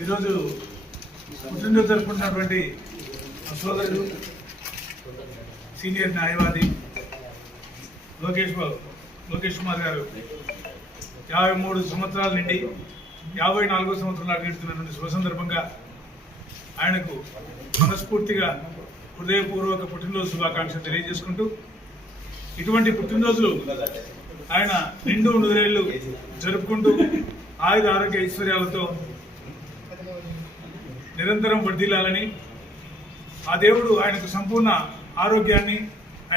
ఈరోజు పుట్టినరోజు జరుపుకుంటున్నటువంటి సోదరుడు సీనియర్ న్యాయవాది లోకేష్ కుమార్ గారు 53 సంవత్సరాల నుండి 54వ సంవత్సరంలో అడుగుతున్నటువంటి శుభ సందర్భంగా ఆయనకు మనస్ఫూర్తిగా హృదయపూర్వక పుట్టినరోజు శుభాకాంక్షలు తెలియజేసుకుంటూ ఇటువంటి పుట్టినరోజులు ఆయన నిండు నూరేళ్లు జరుపుకుంటూ ఆయుర ఆరోగ్య ఐశ్వర్యాలతో నిరంతరం వర్ధిల్లాలని ఆ దేవుడు ఆయనకు సంపూర్ణ ఆరోగ్యాన్ని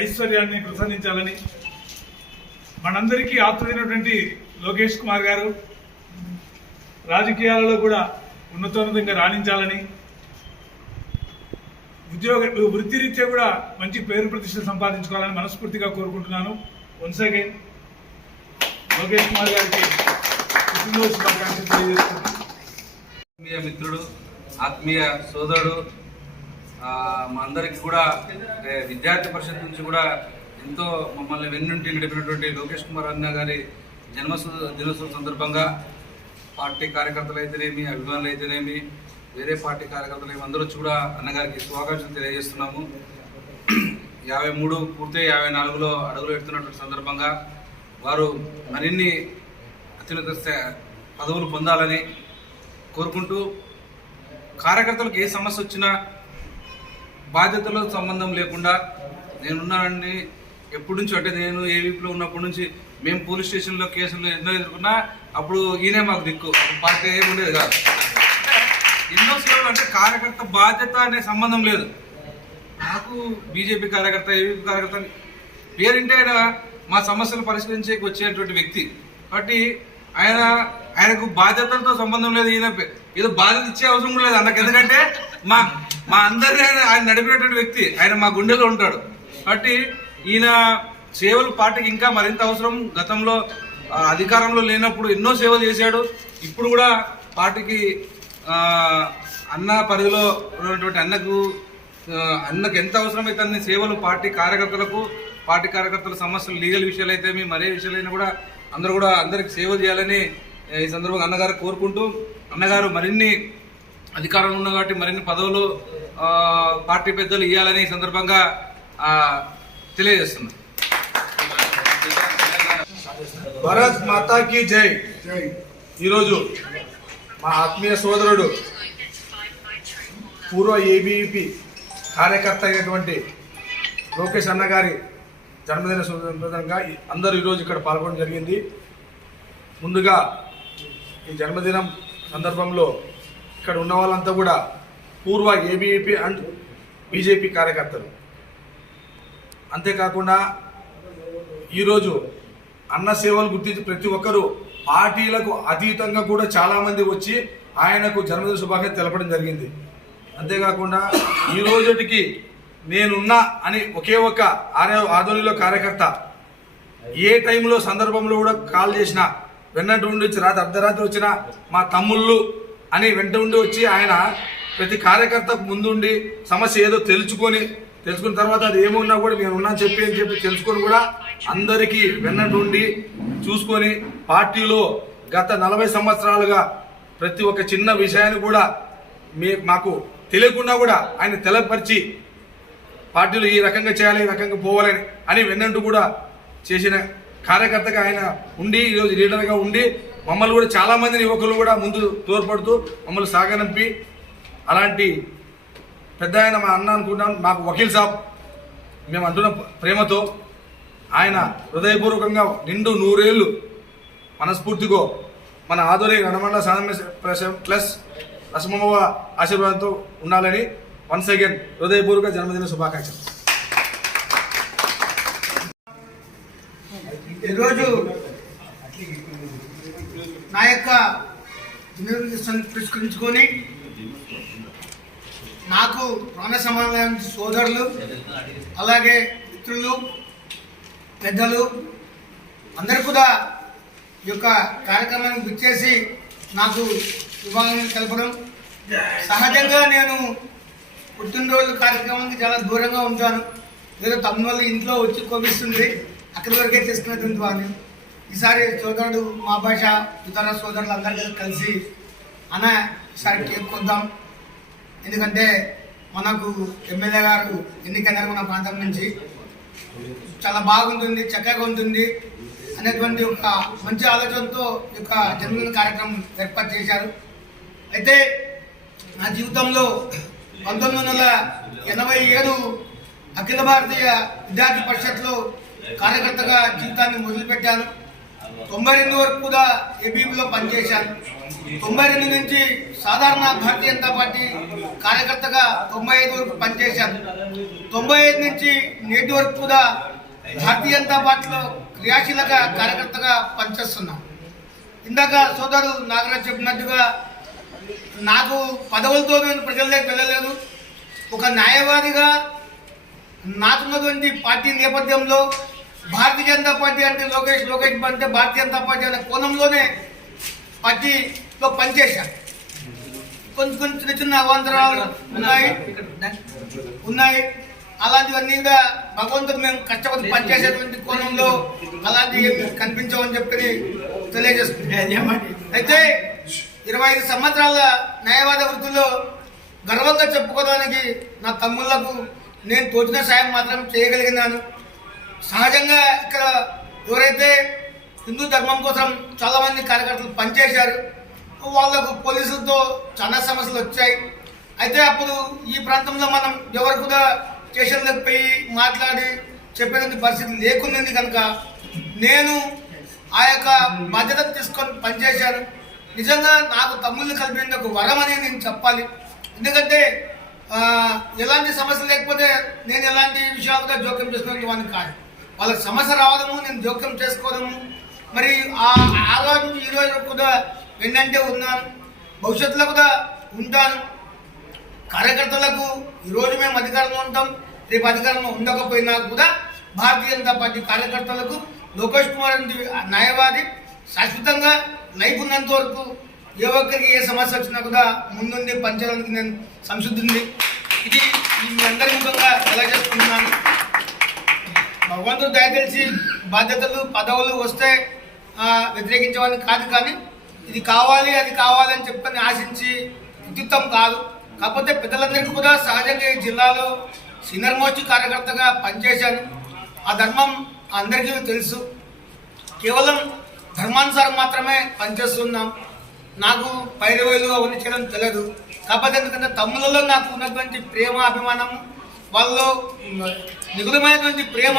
ఐశ్వర్యాన్ని ప్రసాదించాలని మనందరికీ ఆప్తుడైనటువంటి లోకేష్ కుమార్ గారు రాజకీయాలలో కూడా ఉన్నతోన్నతంగా రాణించాలని వృత్తిరీత్యా కూడా మంచి పేరు ప్రతిష్టలు సంపాదించుకోవాలని మనస్ఫూర్తిగా కోరుకుంటున్నాను. వన్స్ అగైన్ లోకేష్ కుమార్ గారికి పుట్టినరోజు శుభాకాంక్షలు తెలియజేస్తున్నాను. ఆత్మీయ మిత్రుడు, ఆత్మీయ సోదరుడు, మా అందరికి కూడా విద్యార్థి పరిషత్ నుంచి కూడా ఎంతో మమ్మల్ని వెన్నుంటి నడిపినటువంటి లోకేష్ కుమార్ అన్న గారి దినోత్సవం సందర్భంగా పార్టీ కార్యకర్తలు అయితేనేమి, అభిమానులు అయితేనేమి, వేరే పార్టీ కార్యకర్తలు అందరూ వచ్చి కూడా అన్నగారికి శుభాకాంక్షలు తెలియజేస్తున్నాము. 53 పూర్తి 54లో అడుగులు పెడుతున్నటువంటి సందర్భంగా వారు మరిన్ని అత్యున్నత పదవులు పొందాలని కోరుకుంటూ, కార్యకర్తలకు ఏ సమస్య వచ్చినా బాధ్యతలో సంబంధం లేకుండా నేనున్నానని ఎప్పటి నుంచి, అంటే నేను ఏవీపీలో ఉన్నప్పటి నుంచి మేము పోలీస్ స్టేషన్లో కేసులు ఎన్నో ఎదుర్కొన్నా అప్పుడు ఈయనే మాకు దిక్కు, పార్టీ ఏమి ఉండేది కాదు. ఎన్నో సేవలు అంటే కార్యకర్త బాధ్యత అనే సంబంధం లేదు. నాకు బీజేపీ కార్యకర్త, ఏవీపీ కార్యకర్త పేరింటే ఆయన మా సమస్యలు పరిష్కరించేకి వచ్చేటువంటి వ్యక్తి కాబట్టి ఆయనకు బాధ్యతలతో సంబంధం లేదు. ఈయన ఏదో బాధ్యత ఇచ్చే అవసరం కూడా లేదు అన్నకు, ఎందుకంటే మా అందరినీ ఆయన నడిపినటువంటి వ్యక్తి, ఆయన మా గుండెలో ఉంటాడు. కాబట్టి ఈయన సేవలు పార్టీకి ఇంకా మరింత అవసరం. గతంలో అధికారంలో లేనప్పుడు ఎన్నో సేవలు చేశాడు. ఇప్పుడు కూడా పార్టీకి అన్న పరిధిలో ఉన్నటువంటి అన్నకు ఎంత అవసరమైతే అన్ని సేవలు పార్టీ కార్యకర్తల సమస్యలు, లీగల్ విషయాలు అయితే మరే విషయాలైనా కూడా అందరికి సేవ చేయాలని ఈ సందర్భంగా అన్నగారు కోరుకుంటూ, అన్నగారు మరిన్ని అధికారంలో ఉన్న కాబట్టి మరిన్ని పదవులు పార్టీ పెద్దలు ఇవ్వాలని ఈ సందర్భంగా తెలియజేస్తున్నారు. భారత్ మాతాకి జై. ఈరోజు మా ఆత్మీయ సోదరుడు పూర్వ ఏబీవీపీ కార్యకర్త అయినటువంటి లోకేష్ అన్న గారి జన్మదిన సందర్భంగా అందరూ ఈరోజు ఇక్కడ పాల్గొనడం జరిగింది. ముందుగా ఈ జన్మదినం సందర్భంలో ఇక్కడ ఉన్న వాళ్ళంతా కూడా పూర్వ ఏబీవీపీ అండ్ బీజేపీ కార్యకర్తలు. అంతేకాకుండా ఈరోజు అన్న సేవలు గుర్తించి ప్రతి ఒక్కరూ పార్టీలకు అతీతంగా కూడా చాలామంది వచ్చి ఆయనకు జన్మదిన శుభాకాంక్షలు తెలపడం జరిగింది. అంతేకాకుండా ఈ రోజుకి నేనున్నా అని ఒకే ఒక్క ఆదోనిలో కార్యకర్త ఏ టైంలో సందర్భంలో కూడా కాల్ చేసినా వెన్నట్టు ఉండి వచ్చి అర్ధరాత్రి వచ్చిన మా తమ్ముళ్ళు అని వెంట ఉండి వచ్చి ఆయన ప్రతి కార్యకర్తకు ముందుండి సమస్య ఏదో తెలుసుకున్న తర్వాత అది ఏమున్నా కూడా నేను ఉన్నా అని చెప్పి తెలుసుకొని కూడా అందరికీ వెన్నట్టుండి చూసుకొని పార్టీలో గత 40 సంవత్సరాలుగా ప్రతి ఒక్క చిన్న విషయాన్ని కూడా మాకు తెలియకుండా కూడా ఆయన తెలపరిచి పార్టీలో ఈ రకంగా చేయాలి, ఈ రకంగా పోవాలని అని వెన్నంటూ కూడా చేసిన కార్యకర్తగా ఆయన ఉండి ఈరోజు లీడర్గా ఉండి మమ్మల్ని కూడా చాలామందిని యువకులు కూడా ముందు తోడ్పడుతూ మమ్మల్ని సాగనంపి, అలాంటి పెద్ద ఆయన మా అన్న అనుకుంటాం, మాకు వకీల్ సాబ్ మేము అంటున్న ప్రేమతో ఆయన హృదయపూర్వకంగా నిండు 100 ఏళ్ళు మనస్ఫూర్తిగా మన ఆదోని రణమండల సాధన ప్లస్ రసమవ ఆశీర్వాదంతో ఉండాలని వన్స్ అగైన్ హృదయపూర్వక జన్మదిన శుభాకాంక్షలు. ఈరోజు నా యొక్క జన్మదినాన్ని పురస్కరించుకొని నాకు ప్రాణ సమానమైన సోదరులు, అలాగే మిత్రులు, పెద్దలు అందరూ కూడా ఈ యొక్క కార్యక్రమానికి గుర్చేసి నాకు శుభాకాంక్షలు తెలపడం. సహజంగా నేను పుట్టినరోజు కార్యక్రమానికి చాలా దూరంగా ఉంటాను. ఏదో తమ్ముళ్ళ ఇంట్లో వచ్చి కోపిస్తుంది, అక్కడి వరకే చేసుకునేటువంటి వాడిని. ఈసారి సోదరుడు మా భాష ఇతర సోదరులు అందరికీ కలిసి అన్న ఈసారి కేక్ కొద్దాం, ఎందుకంటే మనకు ఎమ్మెల్యే గారు ఎన్నికైనారు మన ప్రాంతం నుంచి, చాలా బాగుంటుంది, చక్కగా ఉంటుంది అనేటువంటి ఒక మంచి ఆలోచనతో ఈ యొక్క జన్మదిన కార్యక్రమం ఏర్పాటు చేశారు. అయితే నా జీవితంలో 1987 అఖిల భారతీయ విద్యార్థి పరిషత్లో కార్యకర్తగా జీవితాన్ని మొదలుపెట్టాను. 92 వరకు కూడా ఏబీపీలో పనిచేశాను. 92 నుంచి సాధారణ భారతీయ జనతా పార్టీ కార్యకర్తగా 95 వరకు పనిచేశాను. 95 నుంచి నేటి వరకు కూడా భారతీయ జనతా పార్టీలో క్రియాశీలక కార్యకర్తగా పనిచేస్తున్నాను. ఇందాక సోదరుడు నాగరాజ్ చెప్పినట్టుగా నాకు పదవులతో నేను ప్రజల్లోకి వెళ్ళలేదు. ఒక న్యాయవాదిగా నాకున్నటువంటి పార్టీ నేపథ్యంలో భారతీయ జనతా పార్టీ అంటే లోకేష్ అంటే భారతీయ జనతా పార్టీ అనే కోణంలోనే పార్టీలో పనిచేశాను. కొన్ని చిన్న చిన్న అవాంతరాలు ఉన్నాయి. అలాంటివన్నీ కూడా భగవంతుడు మేము కష్టపడి పనిచేసేటువంటి కోణంలో అలాంటివి ఏమి కనిపించవని చెప్పి తెలియజేస్తుంది. అయితే 25 సంవత్సరాల న్యాయవాద వృత్తిలో గర్వంగా చెప్పుకోవడానికి నా తమ్ముళ్లకు నేను తోచిన సాయం మాత్రం చేయగలిగినాను. సహజంగా ఇక్కడ ఎవరైతే హిందూ ధర్మం కోసం చాలామంది కార్యకర్తలు పనిచేశారు, వాళ్లకు పోలీసులతో చాలా సమస్యలు వచ్చాయి. అయితే అప్పుడు ఈ ప్రాంతంలో మనం ఎవరు కూడా స్టేషన్లకు పోయి మాట్లాడి చెప్పేటువంటి పరిస్థితి లేకుండింది కనుక నేను ఆ యొక్క బాధ్యత తీసుకొని పనిచేశాను. నిజంగా నాకు తమ్ముళ్ళు కలిపిన ఒక వరం అని నేను చెప్పాలి. ఎందుకంటే ఎలాంటి సమస్య లేకపోతే నేను ఎలాంటి విషయాలుగా జోక్యం చేసుకునే వాడిని కాదు. వాళ్ళకి సమస్య రావడము, నేను జోక్యం చేసుకోవడము, మరి ఆ రోజు నుంచి ఈ రోజు కూడా వెన్నంటే ఉన్నాను, భవిష్యత్తులో కూడా ఉంటాను. కార్యకర్తలకు ఈరోజు మేము అధికారంలో ఉంటాం, రేపు అధికారంలో ఉండకపోయినా కూడా భారతీయ జనతా పార్టీ కార్యకర్తలకు లోకేష్ కుమార్ న్యాయవాది శాశ్వతంగా లైఫ్ ఉన్నంత వరకు ఏ ఒక్కరికి ఏ సమస్య వచ్చినా కూడా ముందుండి పనిచేయడానికి నేను సంసిద్ధి ఉంది. ఇది మీ అందరి ముఖంగా ఎలా చేసుకుంటున్నాను. భగవంతుడు దయచేసి బాధ్యతలు పదవులు వస్తే వ్యతిరేకించేవాడిని కాదు, కానీ ఇది కావాలి అది కావాలని చెప్పని ఆశించి ఉచితం కాదు. కాకపోతే పెద్దలందరికీ కూడా సహజంగా ఈ జిల్లాలో సీనియర్ మోస్ట్ కార్యకర్తగా పనిచేశాను. ఆ ధర్మం అందరికీ తెలుసు. కేవలం ధర్మానుసారం మాత్రమే పనిచేస్తున్నాం. నాకు పైరవేలు అవన్నీ చేయడం తెలియదు. కాకపోతే ఎందుకంటే తమ్ములలో నాకు ఉన్నటువంటి ప్రేమ అభిమానం, వాళ్ళలో నిగుణమైనటువంటి ప్రేమ,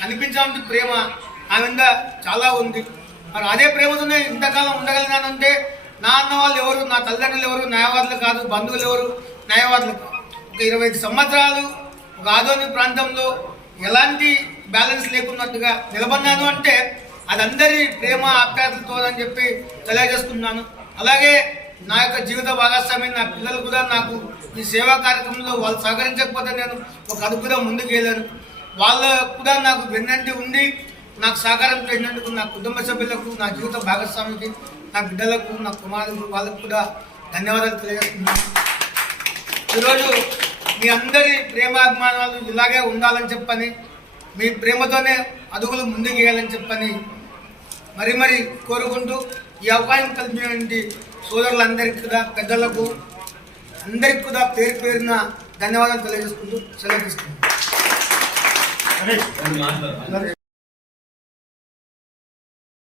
కనిపించినటువంటి ప్రేమ నా మీద చాలా ఉంది. మరి అదే ప్రేమతోనే ఇంతకాలం ఉండగలిగినానంటే నా అన్న వాళ్ళు ఎవరు, నా తల్లిదండ్రులు ఎవరు న్యాయవాదులు కాదు, బంధువులు ఎవరు న్యాయవాదులు కాదు. ఒక 25 సంవత్సరాలు ఒక ఆదోని ప్రాంతంలో ఎలాంటి బ్యాలెన్స్ లేకున్నట్టుగా నిలబడినాను అంటే అది అందరి ప్రేమ ఆప్యాయతలతో అని చెప్పి తెలియజేస్తున్నాను. అలాగే నా యొక్క జీవిత భాగస్వామి నా పిల్లలు కూడా నాకు ఈ సేవా కార్యక్రమంలో వాళ్ళు సహకరించకపోతే నేను ఒక అడుగుగా ముందుకు వెళ్ళాను. వాళ్ళు కూడా నాకు వెన్నంటి ఉండి నాకు సహకారం చేసినందుకు నా కుటుంబ సభ్యులకు, నా జీవిత భాగస్వామికి, నా బిడ్డలకు, నా కుమారులకు, వాళ్ళకు కూడా ధన్యవాదాలు తెలియజేస్తున్నాను. ఈరోజు మీ అందరి ప్రేమాభిమానాలు ఇలాగే ఉండాలని చెప్పని, మీ ప్రేమతోనే అడుగులు ముందుకు వేయాలని చెప్పని మరి కోరుకుంటూ ఈ అవకాశం కల్పించినటువంటి సోదరులందరికీ కూడా, పెద్దలకు అందరికీ కూడా పేరు పేరున ధన్యవాదాలు తెలియజేసుకుంటూ సెలవు తీసుకుంటాం.